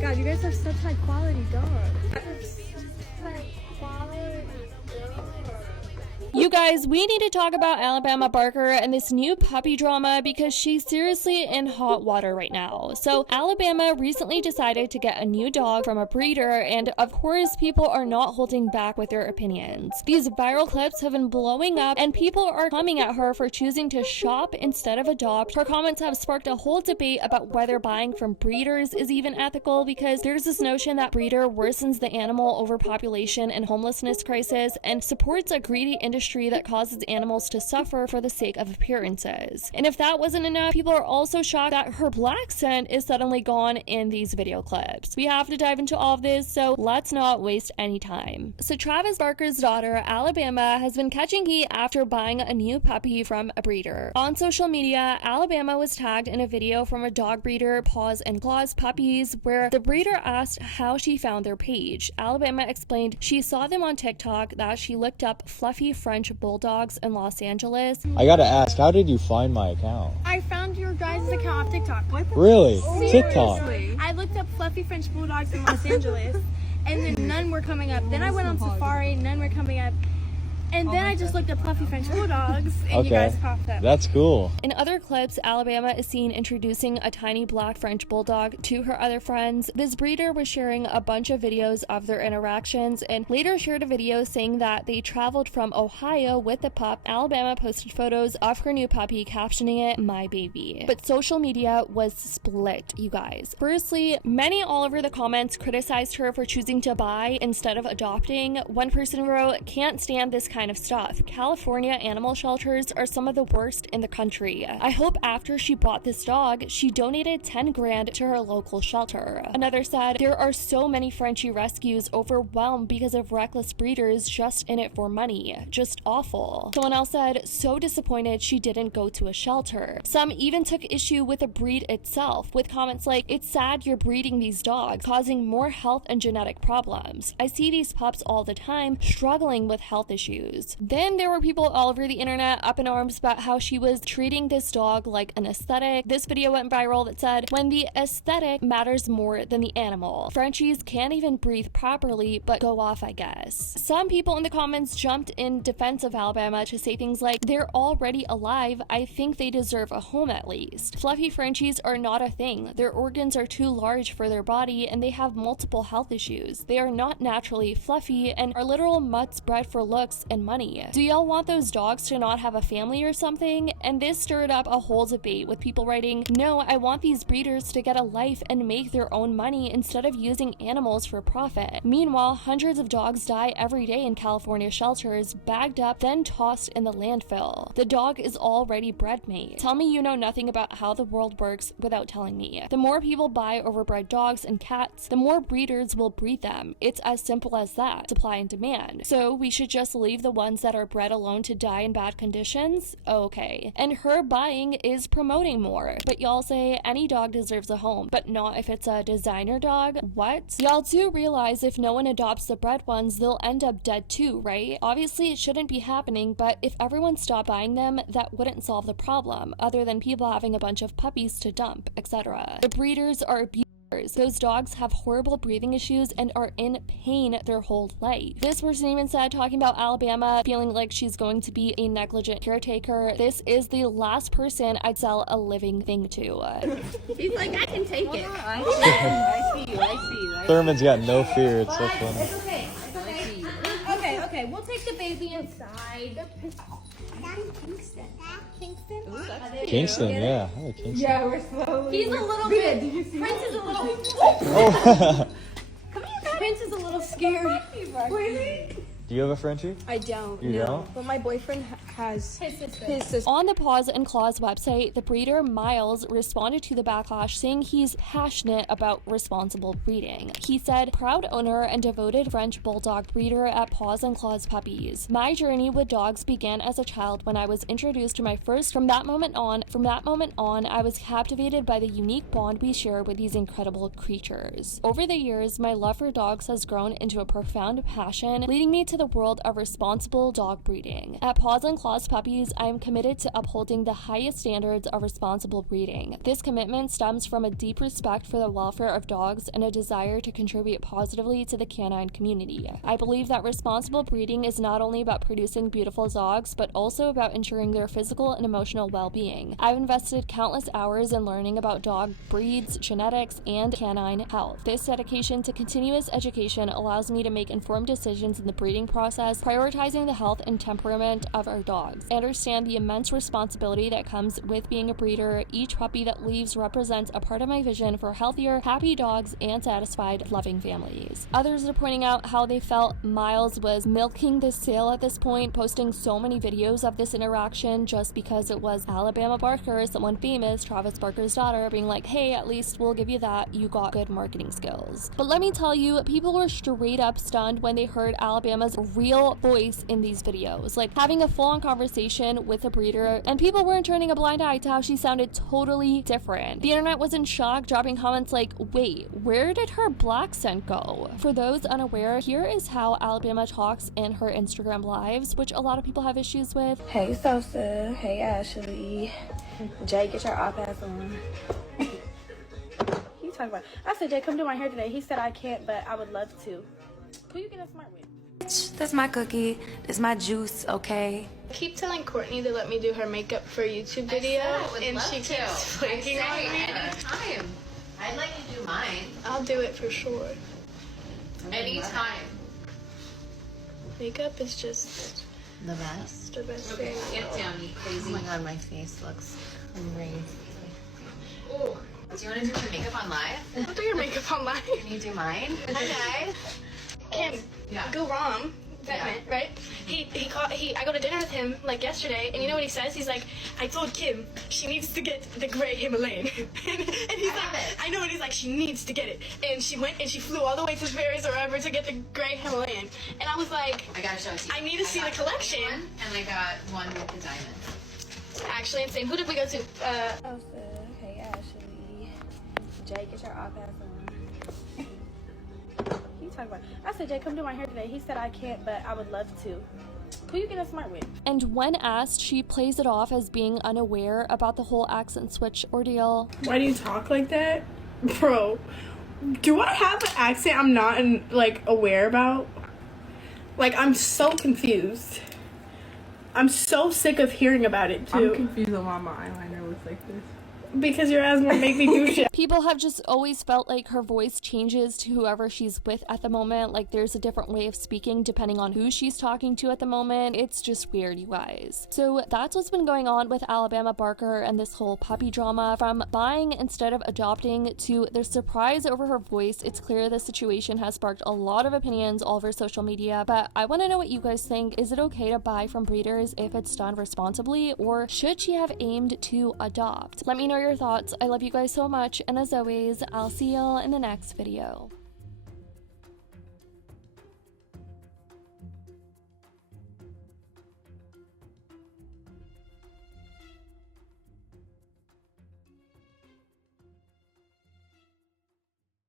God, you guys have such high quality dogs. You guys, we need to talk about Alabama Barker and this new puppy drama because she's seriously in hot water right now. So Alabama recently decided to get a new dog from a breeder, and of course people are not holding back with their opinions. These viral clips have been blowing up and people are coming at her for choosing to shop instead of adopt. Her comments have sparked a whole debate about whether buying from breeders is even ethical, because there's this notion that breeder worsens the animal overpopulation and homelessness crisis and supports a greedy industry that causes animals to suffer for the sake of appearances. And if that wasn't enough, people are also shocked that her black scent is suddenly gone in these video clips. We have to dive into all of this, so let's not waste any time. So Travis Barker's daughter, Alabama, has been catching heat after buying a new puppy from a breeder. On social media, Alabama was tagged in a video from a dog breeder, Paws and Claws Puppies, where the breeder asked how she found their page. Alabama explained she saw them on TikTok, that she looked up fluffy French bulldogs in Los Angeles. I gotta ask, how did you find my account? I found your guys' account on TikTok. Really? Seriously. TikTok? I looked up fluffy French bulldogs in Los Angeles, and then none were coming up. Then I went on Safari, none were coming up. And then I just looked up fluffy French bulldogs, and you guys popped up. That's cool. In other clips, Alabama is seen introducing a tiny black French bulldog to her other friends. This breeder was sharing a bunch of videos of their interactions and later shared a video saying that they traveled from Ohio with the pup. Alabama posted photos of her new puppy, captioning it, "My baby." But social media was split, you guys. Firstly, many all over the comments criticized her for choosing to buy instead of adopting. One person wrote, "Can't stand this kind of stuff. California animal shelters are some of the worst in the country. I hope after she bought this dog, she donated 10 grand to her local shelter." Another said, "There are so many Frenchie rescues overwhelmed because of reckless breeders just in it for money. Just awful." Someone else said, "So disappointed she didn't go to a shelter." Some even took issue with the breed itself, with comments like, "It's sad you're breeding these dogs, causing more health and genetic problems. I see these pups all the time struggling with health issues." Then there were people all over the internet up in arms about how she was treating this dog like an aesthetic. This video went viral that said, "When the aesthetic matters more than the animal. Frenchies can't even breathe properly, but go off, I guess." Some people in the comments jumped in defense of Alabama to say things like, "They're already alive. I think they deserve a home at least. Fluffy Frenchies are not a thing. Their organs are too large for their body and they have multiple health issues. They are not naturally fluffy and are literal mutts bred for looks and money. Do y'all want those dogs to not have a family or something?" And this stirred up a whole debate, with people writing, "No, I want these breeders to get a life and make their own money instead of using animals for profit." Meanwhile, hundreds of dogs die every day in California shelters, bagged up, then tossed in the landfill. The dog is already bread mate. Tell me you know nothing about how the world works without telling me. The more people buy overbred dogs and cats, the more breeders will breed them. It's as simple as that. Supply and demand. So we should just leave the ones that are bred alone to die in bad conditions? Okay. And her buying is promoting more. But y'all say any dog deserves a home, but not if it's a designer dog? What? Y'all do realize if no one adopts the bred ones, they'll end up dead too, right? Obviously it shouldn't be happening, but if everyone stopped buying them, that wouldn't solve the problem, other than people having a bunch of puppies to dump, etc. The breeders are abusing. Those dogs have horrible breathing issues and are in pain their whole life. This person even said, talking about Alabama feeling like she's going to be a negligent caretaker, "This is the last person I'd sell a living thing to." He's like, "I can take it." I see you. Thurman's got no fear. It's so funny. It's okay. Okay. We'll take the baby inside. Kingston, yeah. I like Kingston. Yeah, we're slowly. He's a little bit. Did you see Prince is a little. Oh. Come here, Prince is a little scared. Really? Do you have a Frenchie? I don't. You no. don't? But my boyfriend has His sister. his sister. On the Paws and Claws website, the breeder Miles responded to the backlash, saying he's passionate about responsible breeding. He said, "Proud owner and devoted French bulldog breeder at Paws and Claws Puppies. My journey with dogs began as a child when I was introduced to my first. From that moment on, I was captivated by the unique bond we share with these incredible creatures. Over the years, my love for dogs has grown into a profound passion, leading me to the world of responsible dog breeding. At Paws and Claws Paws Puppies, I am committed to upholding the highest standards of responsible breeding. This commitment stems from a deep respect for the welfare of dogs and a desire to contribute positively to the canine community. I believe that responsible breeding is not only about producing beautiful dogs, but also about ensuring their physical and emotional well-being. I've invested countless hours in learning about dog breeds, genetics, and canine health. This dedication to continuous education allows me to make informed decisions in the breeding process, prioritizing the health and temperament of our dogs. I understand the immense responsibility that comes with being a breeder. Each puppy that leaves represents a part of my vision for healthier, happy dogs and satisfied, loving families. Others are pointing out how they felt Miles was milking the sale at this point, posting so many videos of this interaction just because it was Alabama Barker, someone famous, Travis Barker's daughter, being like, hey, at least we'll give you that, you got good marketing skills. But let me tell you, people were straight up stunned when they heard Alabama's real voice in these videos, like having a full-on conversation with a breeder, and people weren't turning a blind eye to how she sounded totally different. The internet was in shock, dropping comments like, wait, where did her black scent go? For those unaware, here is how Alabama talks in her Instagram lives, which a lot of people have issues with. Hey Sosa, hey Ashley. Jay, get your op-ass on. He talking about, I said, Jay, come do my hair today. He said I can't, but I would love to. Who you get a smart with? That's my cookie. That's my juice, okay? I keep telling Courtney to let me do her makeup for a YouTube video, and she keeps flaking on me. Anytime. I'd let you do mine. I'll do it for sure. Anytime. Makeup is just The best. the best Okay, thing. get down, you crazy. Oh my god, my face looks crazy. Oh, do you want to do my makeup on live? I'll do your makeup on live. Can you do mine? Hi guys. Can't Yeah. go wrong. That meant, right? I go to dinner with him like yesterday, and you know what he says? He's like, I told Kim she needs to get the gray Himalayan. and he's like, I know, and he's like, she needs to get it. And she went and she flew all the way to Paris or wherever to get the gray Himalayan. And I was like, I gotta show it to you. I need to see the collection. And I got one with the diamonds. Actually, insane. Who did we go to? Sosa, hey Ashley. Jay, get your op-ass on. He talking about, I said, Jay, come do my hair today. He said I can't, but I would love to. Who you get a smart with? And when asked, she plays it off as being unaware about the whole accent switch ordeal. Why do you talk like that? Bro, do I have an accent I'm not aware about? Like, I'm so confused. I'm so sick of hearing about it too. I'm confused on why my eyeliner looks like this. Because your ass won't make me do shit. People have just always felt like her voice changes to whoever she's with at the moment. Like there's a different way of speaking depending on who she's talking to at the moment. It's just weird, you guys. So that's what's been going on with Alabama Barker and this whole puppy drama. From buying instead of adopting to their surprise over her voice, it's clear the situation has sparked a lot of opinions all over social media. But I want to know what you guys think. Is it okay to buy from breeders if it's done responsibly, or should she have aimed to adopt? Let me know your thoughts. I love you guys so much, and as always, I'll see y'all in the next video.